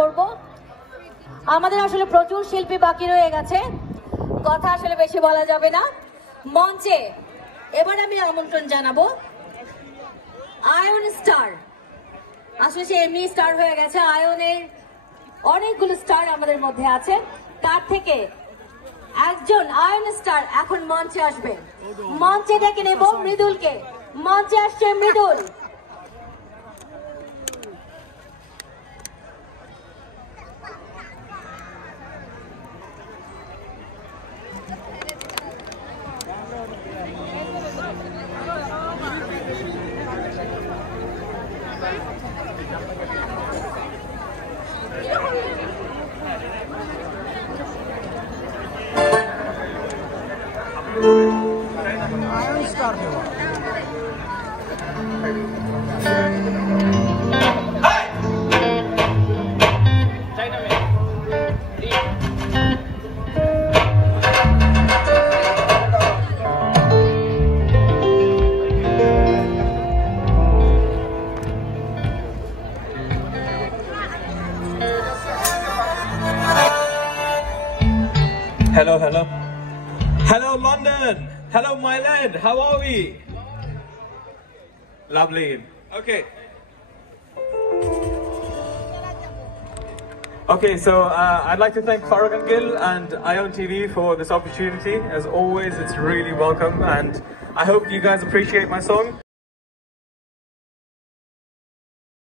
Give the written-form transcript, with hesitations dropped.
করব আমাদের আসলে প্রচুর শিল্পী বাকি রয়ে গেছে, কথা আসলে বেশি বলা যাবে না। মঞ্চে এবার আমি আমন্ত্রণ জানাবো আয়ন স্টার। আসলে সে এমনি স্টার হয়ে গেছে, আয়নের অনেকগুলো স্টার আমাদের মধ্যে আছে, তার থেকে একজন আয়ন স্টার এখন মঞ্চে আসবে। মঞ্চে ডেকে নেব মৃদুলকে। মঞ্চে আসছে Mridul. Iron Star Hello, hello. Hello, London. Hello, Myland. How are we? Lovely. Okay. Okay, so I'd like to thank Faraghan Gill and Ion TV for this opportunity. As always, it's really welcome, and I hope you guys appreciate my song.